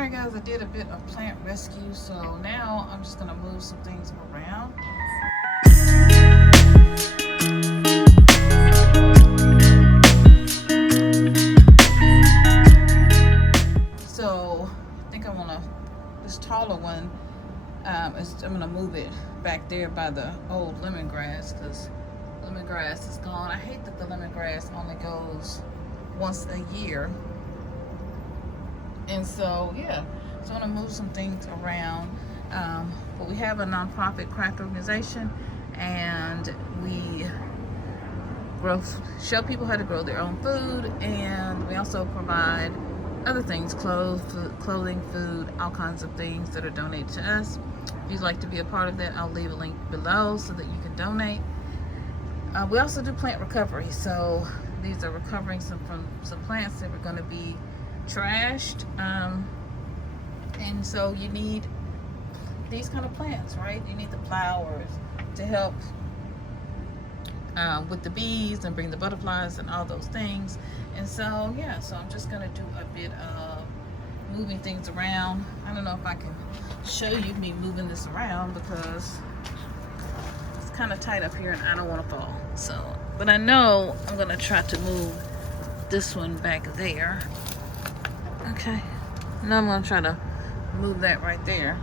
Alright guys, I did a bit of plant rescue, so now I'm just gonna move some things around. So I think I wanna, this taller one, I'm gonna move it back there by the old lemongrass, because lemongrass is gone. I hate that the lemongrass only goes once a year. And so, yeah, so I'm gonna move some things around. But we have a nonprofit craft organization, and we show people how to grow their own food, and we also provide other things, clothing, food, all kinds of things that are donated to us. If you'd like to be a part of that, I'll leave a link below so that you can donate. We also do plant recovery, so these are recovering from some plants that were going to be trashed, and so you need these kind of plants, right? You need the flowers to help with the bees and bring the butterflies and all those things. And so, yeah, so I'm just gonna do a bit of moving things around. I don't know if I can show you me moving this around because it's kind of tight up here and I don't want to fall. So, but I know I'm gonna try to move this one back there. Okay, now I'm gonna try to move that right there,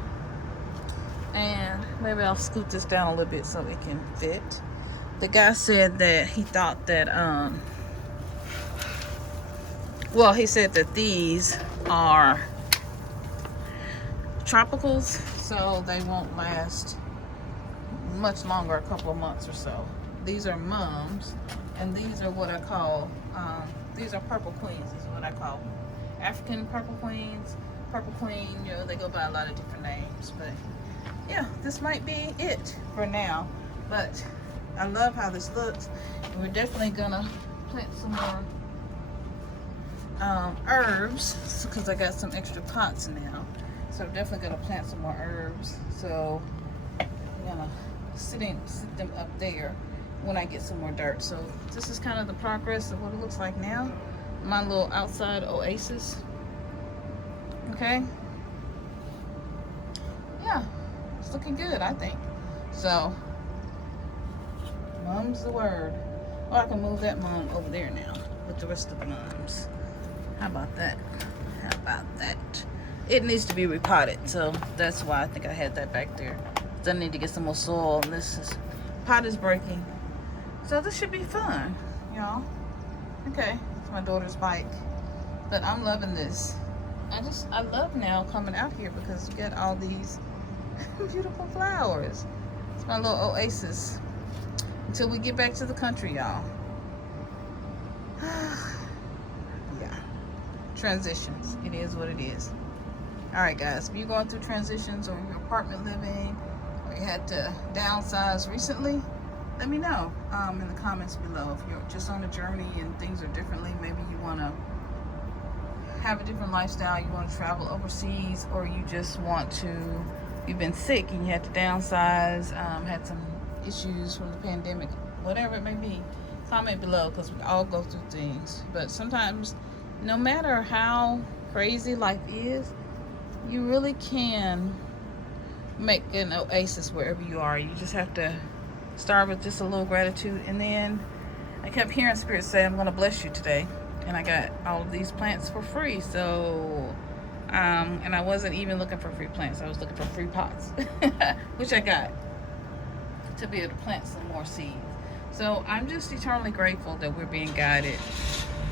and maybe I'll scoot this down a little bit so it can fit. The guy said that he thought that well, he said that these are tropicals, so they won't last much longer, a couple of months or so. These are mums, and these are what I call these are purple queens, is what I call them. African purple queens, purple queen, you know, they go by a lot of different names. But yeah, this might be it for now, but I love how this looks. And we're definitely gonna plant some more herbs, because I got some extra pots now, so I'm definitely gonna plant some more herbs. So I'm gonna sit them up there when I get some more dirt. So this is kind of the progress of what it looks like now, my little outside oasis. Okay, yeah, it's looking good, I think. So mum's the word. Oh, I can move that mum over there now with the rest of the mums. How about that? How about that? It needs to be repotted, so that's why I think I had that back there. I need to get some more soil, and pot is breaking. So this should be fun, y'all. Okay, it's my daughter's bike, but I'm loving this. I love now coming out here because you get all these beautiful flowers. It's my little oasis until we get back to the country, y'all. Yeah, transitions. It is what it is. All right, guys, if you're going through transitions, or your apartment living, or you had to downsize recently, let me know in the comments below. If you're just on a journey and things are differently, maybe you want to have a different lifestyle, you want to travel overseas, or you just want to, you've been sick and you had to downsize, had some issues from the pandemic, whatever it may be, comment below, because we all go through things. But sometimes, no matter how crazy life is, you really can make an oasis wherever you are. You just have to start with just a little gratitude. And then I kept hearing Spirit say, I'm going to bless you today. And I got all of these plants for free. So, and I wasn't even looking for free plants. I was looking for free pots, which I got to be able to plant some more seeds. So I'm just eternally grateful that we're being guided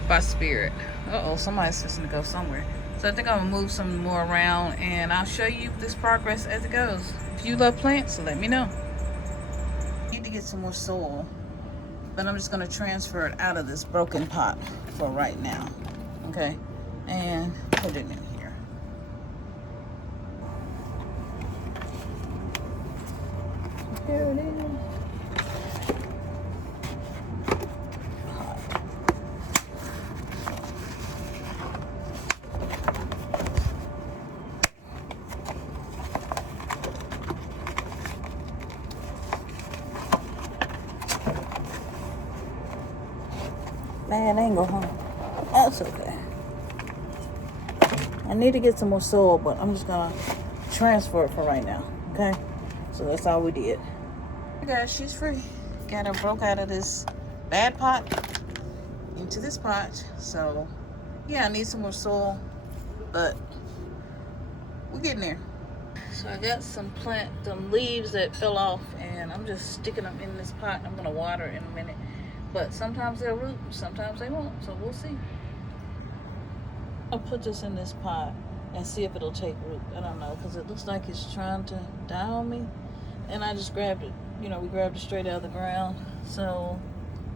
by Spirit. Uh-oh, somebody's just going to go somewhere. So I think I'm going to move some more around, and I'll show you this progress as it goes. If you love plants, let me know. I need to get some more soil, but I'm just going to transfer it out of this broken pot for right now. Okay, and put it in here. Here it is. Man, I ain't go home. That's okay. I need to get some more soil, but I'm just gonna transfer it for right now. Okay, so that's all we did. Hey guys, she's free. Got her broke out of this bad pot into this pot. So yeah, I need some more soil, but we're getting there. So I got some leaves that fell off, and I'm just sticking them in this pot. I'm gonna water in a minute, but sometimes they'll root, sometimes they won't, so we'll see. I'll put this in this pot and see if it'll take root. I don't know, because it looks like it's trying to die on me, and I just grabbed it. You know, we grabbed it straight out of the ground, so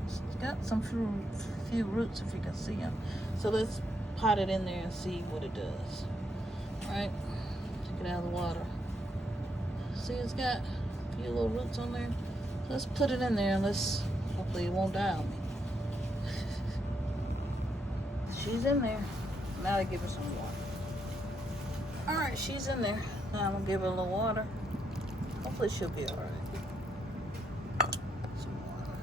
it's got some few roots, if you can see them. So let's pot it in there and see what it does. All right, take it out of the water. See, it's got a few little roots on there. So let's put it in there and hopefully it won't die on me. She's in there. Now I give her some water. All right, she's in there. Now I'm gonna give her a little water. Hopefully she'll be all right. Some water.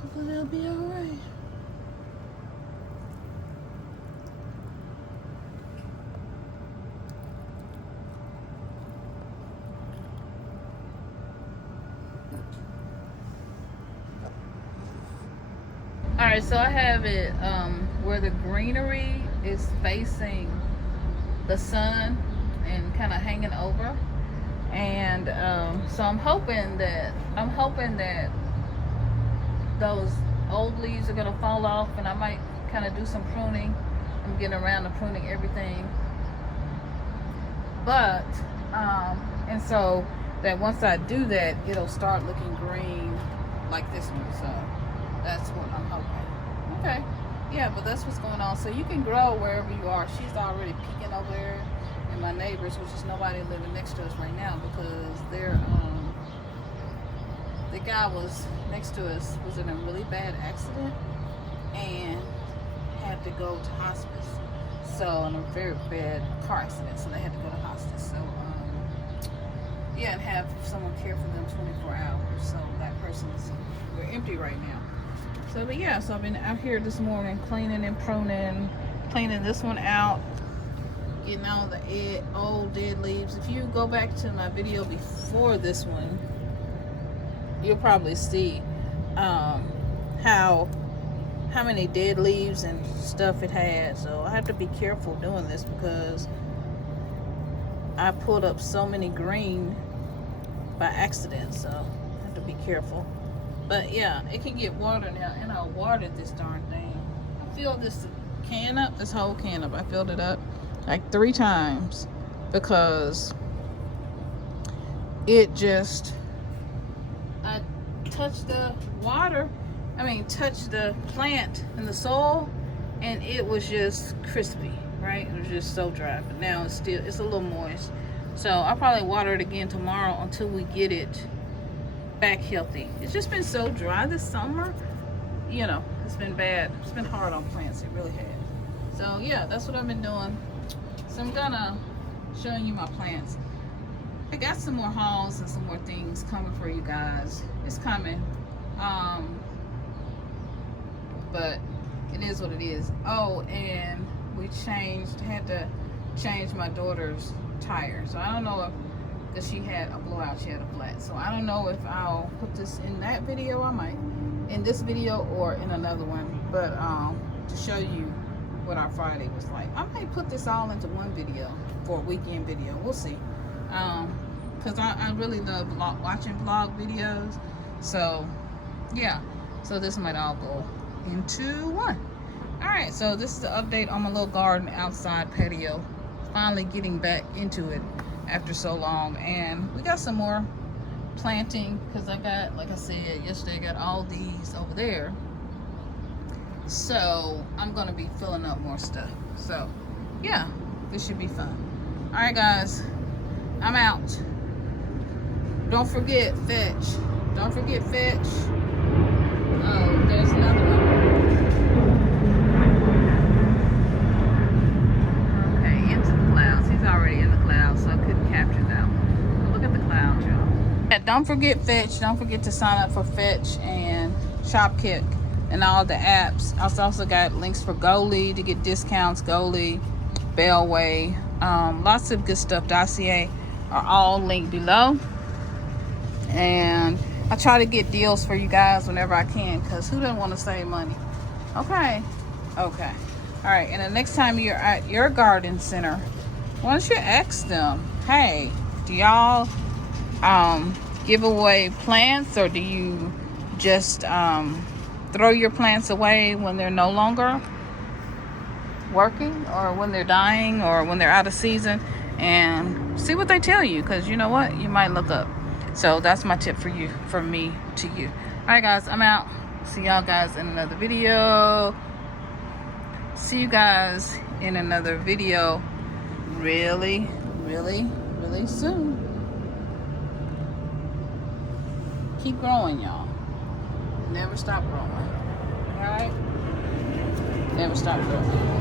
Hopefully they'll be all right. All right, so I have it where the greenery is facing the sun and kind of hanging over, and so I'm hoping that those old leaves are gonna fall off, and I might kind of do some pruning. I'm getting around to pruning everything, but and so that once I do that, it'll start looking green like this one. So that's what I'm hoping. Okay, yeah, but that's what's going on. So you can grow wherever you are. She's already peeking over there, and my neighbors, which is nobody living next to us right now, because they're the guy was next to us was in a really bad accident and had to go to hospice. So in a very bad car accident, so they had to go to hospice. So yeah, and have someone care for them 24 hours. So that we're empty right now. So but yeah, so I've been out here this morning cleaning and pruning, cleaning this one out, getting all the old dead leaves. If you go back to my video before this one, you'll probably see how many dead leaves and stuff it had. So I have to be careful doing this because I pulled up so many green by accident, so I have to be careful. But yeah, it can get water now, and I watered this darn thing. I filled this can up, this whole can up. I filled it up like 3 times because it just, I touched the touched the plant in the soil, and it was just crispy, right? It was just so dry. But now it's a little moist. So I'll probably water it again tomorrow until we get it back healthy. It's just been so dry this summer. You know, it's been bad. It's been hard on plants. It really has. So yeah, that's what I've been doing. So I'm gonna show you my plants. I got some more hauls and some more things coming for you guys. It's coming. But it is what it is. Oh, and we had to change my daughter's tire. So I don't know if, because she had a blowout, she had a flat. So I don't know if I'll put this in that video. I might in this video or in another one. But to show you what our Friday was like, I might put this all into one video for a weekend video. We'll see. Because I really love watching vlog videos. So yeah, so this might all go into one. All right, so this is the update on my little garden outside patio. Finally getting back into it after so long, and we got some more planting because I got, like I said yesterday, I got all these over there, so I'm gonna be filling up more stuff. So yeah, this should be fun. All right guys, I'm out. Don't forget fetch. Oh, there's another one. don't forget Fetch. Don't forget to sign up for Fetch and ShopKick and all the apps. I also got links for Goalie to get discounts. Goalie, Bellway, lots of good stuff. Dossier are all linked below. And I try to get deals for you guys whenever I can, because who doesn't want to save money? Okay. Okay. All right. And the next time you're at your garden center, why don't you ask them, hey, do y'all give away plants, or do you just throw your plants away when they're no longer working, or when they're dying, or when they're out of season? And see what they tell you, because you know what, you might look up. So that's my tip for you, from me to you. All right, guys, I'm out. See y'all guys in another video. See you guys in another video really, really, really soon. Keep growing, y'all. Never stop growing. All right? Never stop growing.